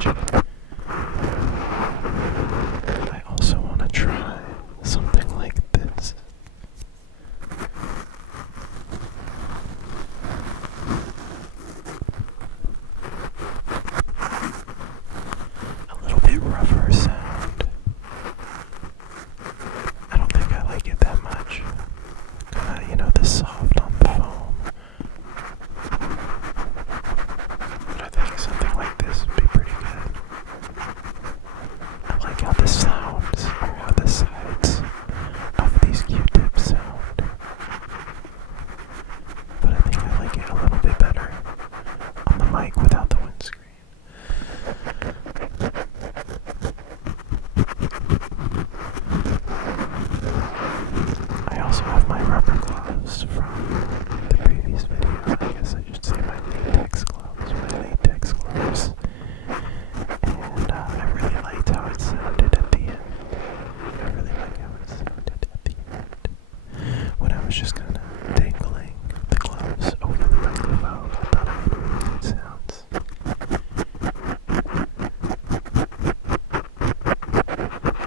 scratching. I also want to try something like this. A little bit rougher sound. I don't think I like it that much. Kinda, the soft on the foam. But I think something like this would be pretty good. I like how the sounds, or how the sides of these Q-tips sound. But I think I like it a little bit better on the mic without the windscreen. I also have my rubber gloves from the previous video. I guess I should say my latex gloves. And I really liked how it sounded at the end. When I was just kind of dangling the gloves over the microphone, I thought I would really good sounds.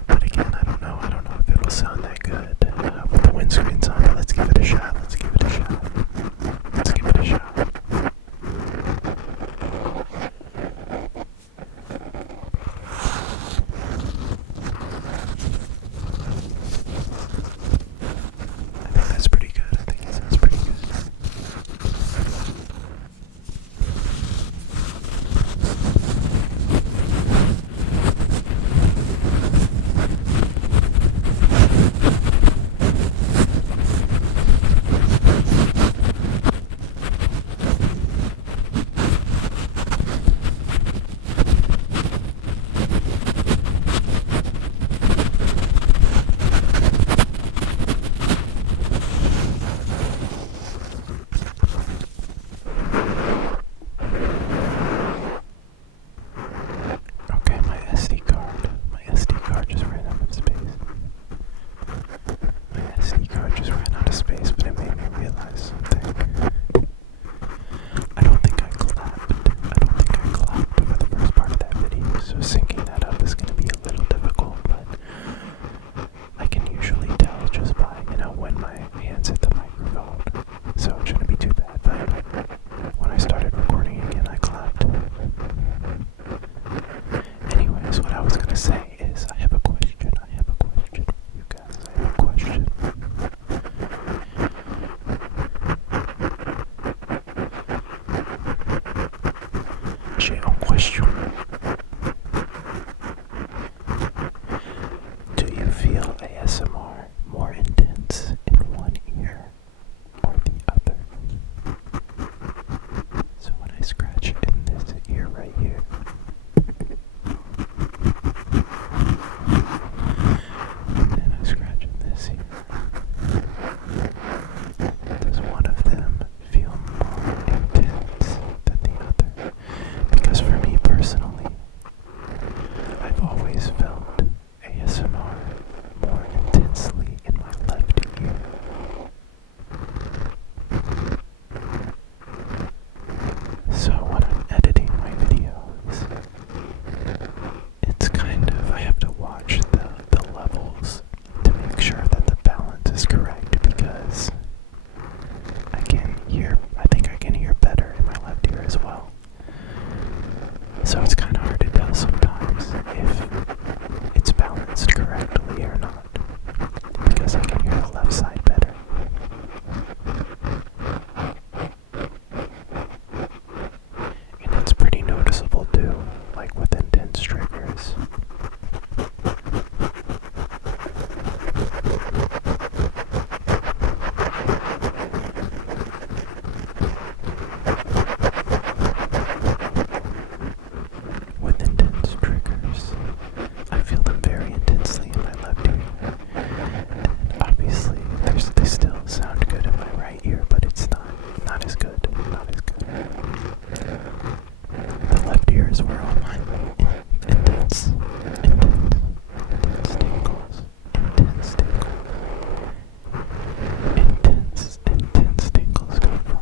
But again, I don't know if it'll sound that good with the windscreens on, but let's give it a shot. I think that's pretty good. I think it sounds pretty good. Okay, my SD card just ran out of space. But it made me realize something. I don't think I clapped for the first part of that video, so syncing that up is going to be a little difficult, but I can usually tell just by, when my hands hit the microphone, so it shouldn't be too bad, but when I started recording again, I clapped. Anyways, what I was going to say is I have a question for you guys. I have a question. J'ai une question. Do you feel ASMR more intense in one ear or the other? So when I scratch in this ear right here, and then I scratch in this ear, does one of them feel more intense than the other? Because for me personally, I've always felt ASMR more intensely in my left ear. So when I'm editing my videos, it's I have to watch the levels to make sure that the balance is correct, because I think I can hear better in my left ear as well. So it's kind of hard to tell sometimes if it's balanced correctly or not, because I can hear the left side better. And it's pretty noticeable too, like with intense triggers. With intense triggers, I feel them very intensely in my left ear. And obviously, they still sound good in my right ear, but it's not as good. The left ear is where all my intense tingles come from.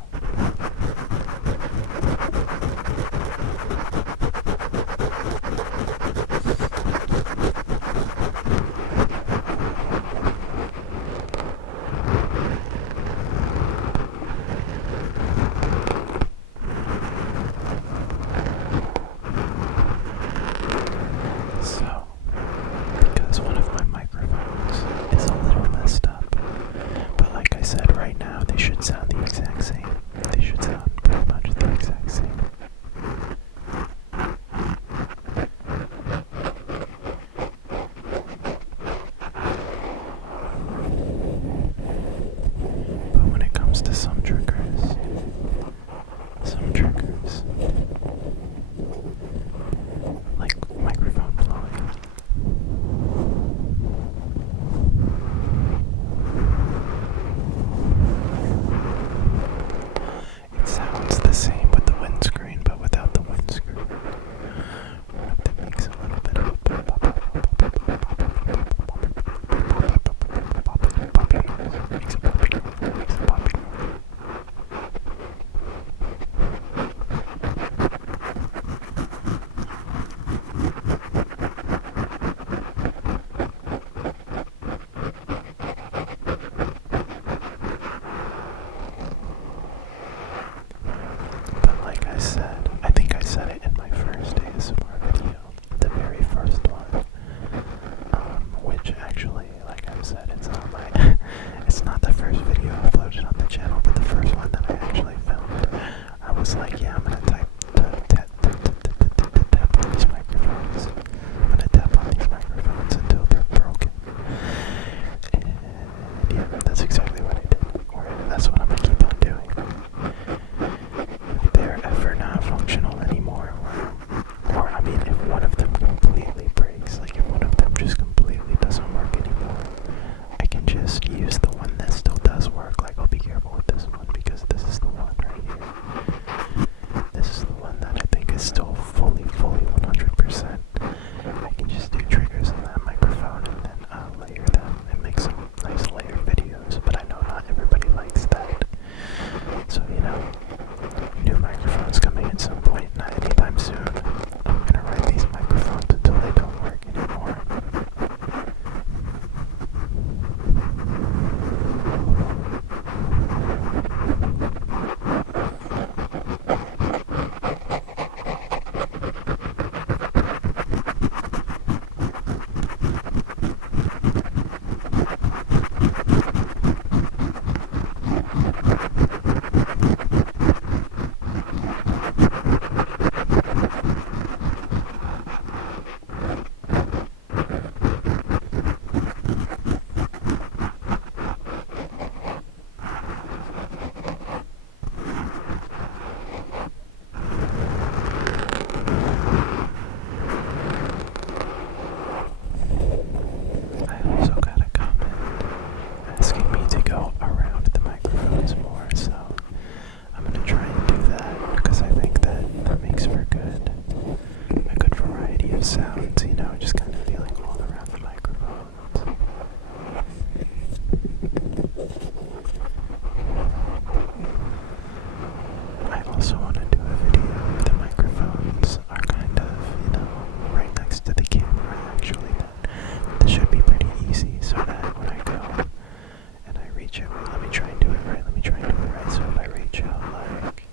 of sounds, you know, just kind of feeling all around the microphones. I also want to do a video where the microphones are kind of, you know, right next to the camera. Actually, that should be pretty easy, so that when I go and I reach out, let me try and do it right. So if I reach out like,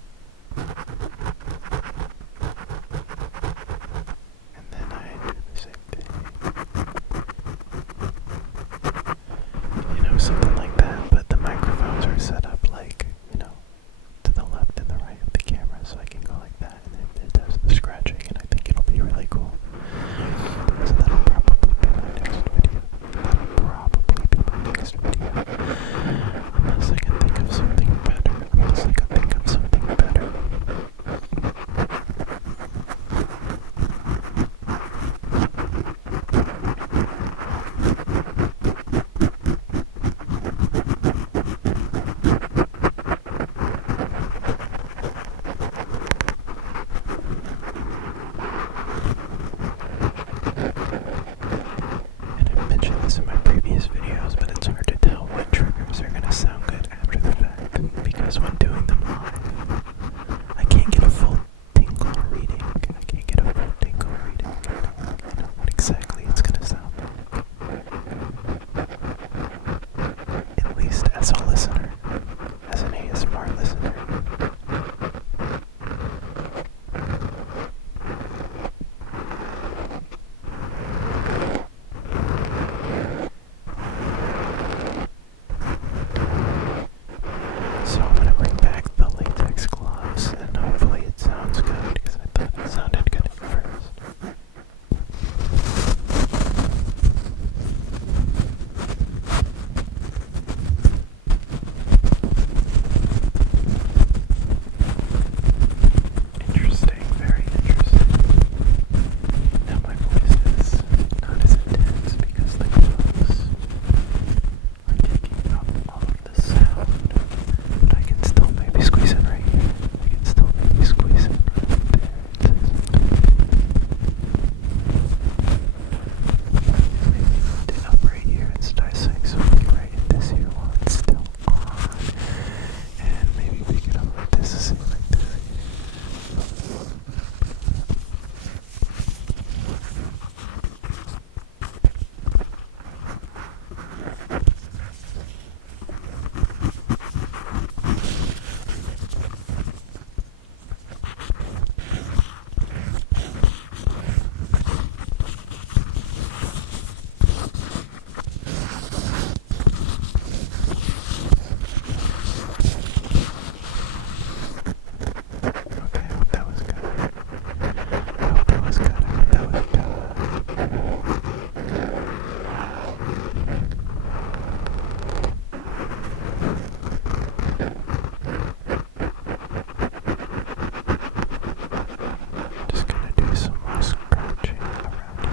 and then I do the same thing, you know, something like that. But the microphones are set up like, you know, to the left and the right of the camera, so I can go like that, and it does the scratching, and I think it'll be really cool. So that'll probably be my next video. Unless I can think of something better. And I've mentioned this in my previous videos, but it's hard to tell what triggers are going to sound good after the fact, because when doing them live, I can't get a full tingle reading. I don't know what exactly it's going to sound like. At least as a listener, as an ASMR listener. So I'm going to bring back the latex gloves, and hopefully it sounds good, because I thought it sounded good at first. Interesting, very interesting. Now my voice is not as intense because the gloves are taking up all of the sound, but I can still maybe squeeze it right here. Maybe lift it up right here and start saying something right in this ear while it's still on. And maybe pick it up like this and say it like this. Okay, I hope that was good. Just gonna do some more scratching around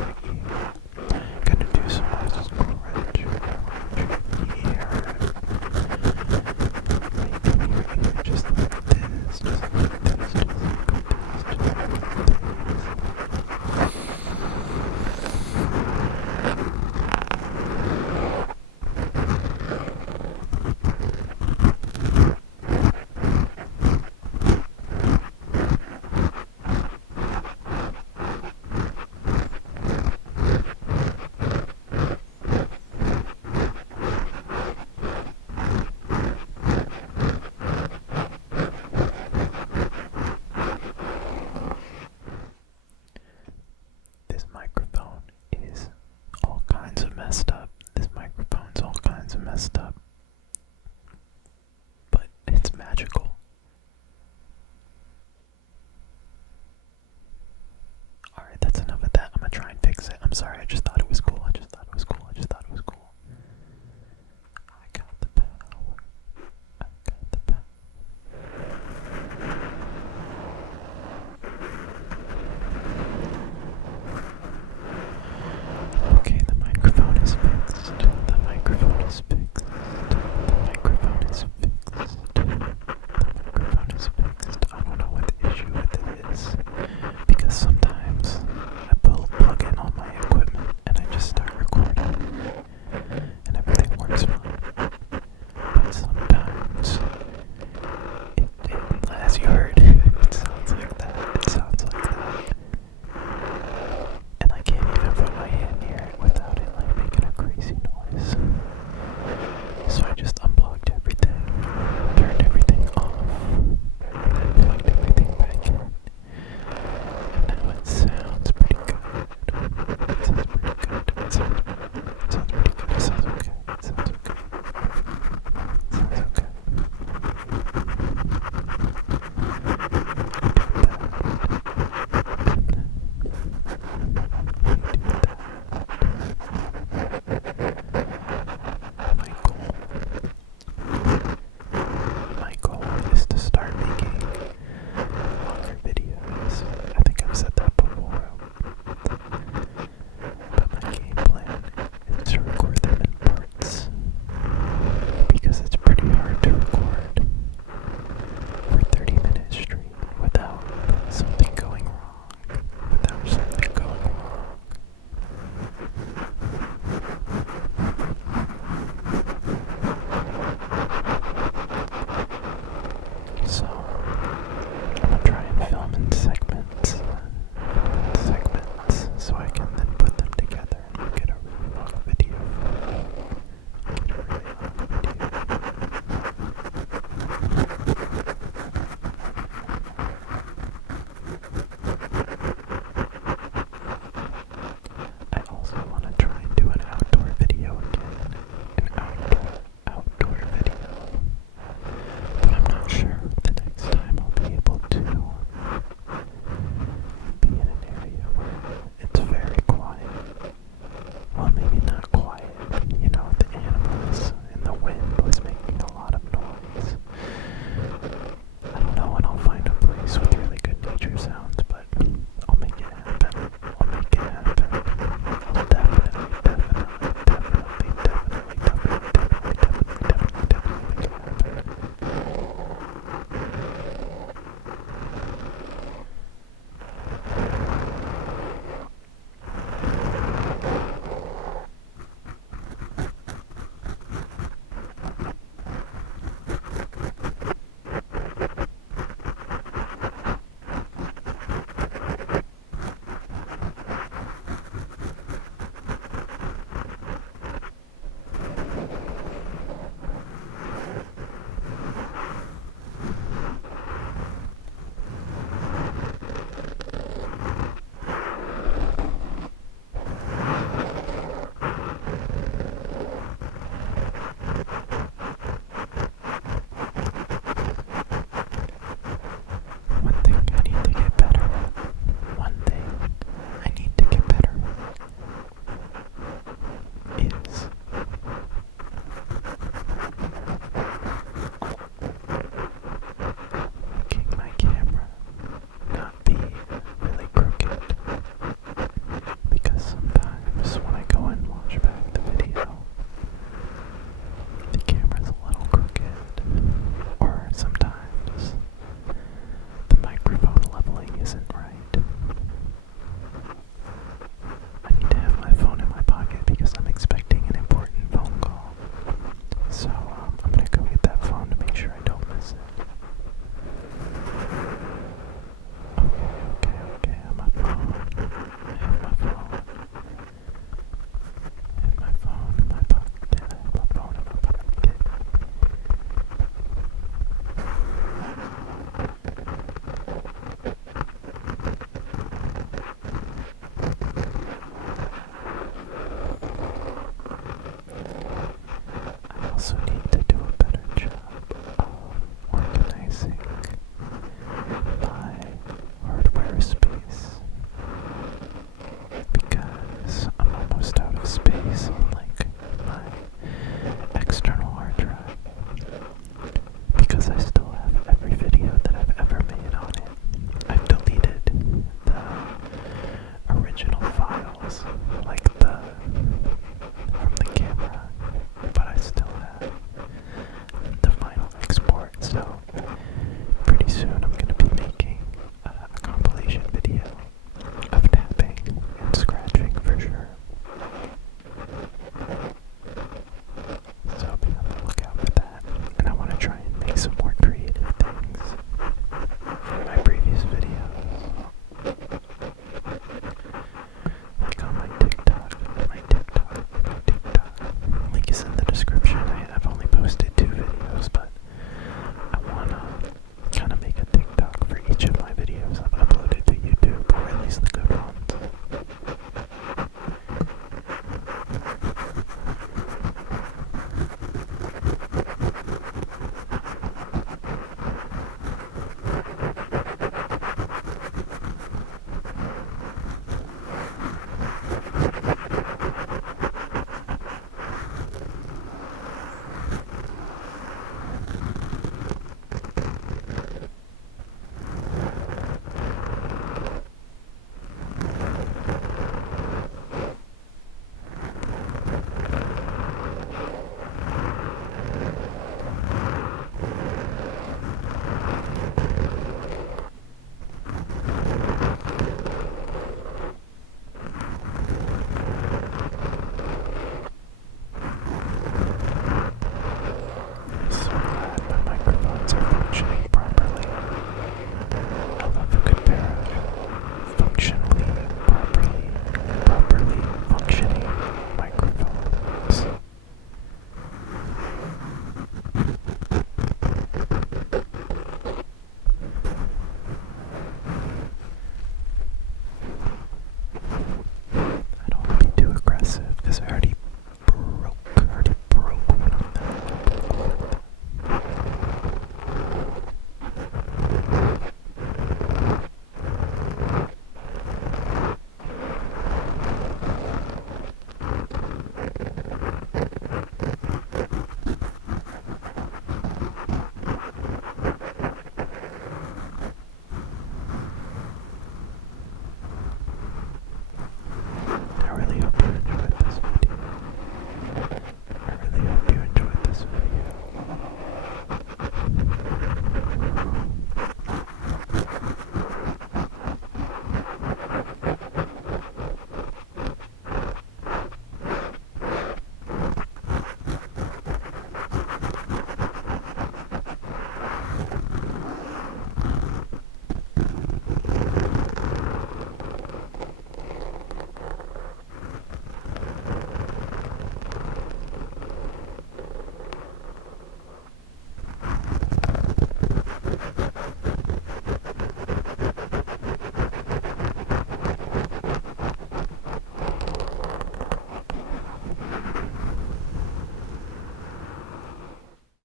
your ear. Maybe your ear just like this, This microphone is all kinds of messed up. But it's magical. Alright, that's enough of that. I'm gonna try and fix it. I'm sorry, I just thought it was cool. I got the power. Okay, the microphone is fixed. I don't know what the issue with it is, because sometimes I pull original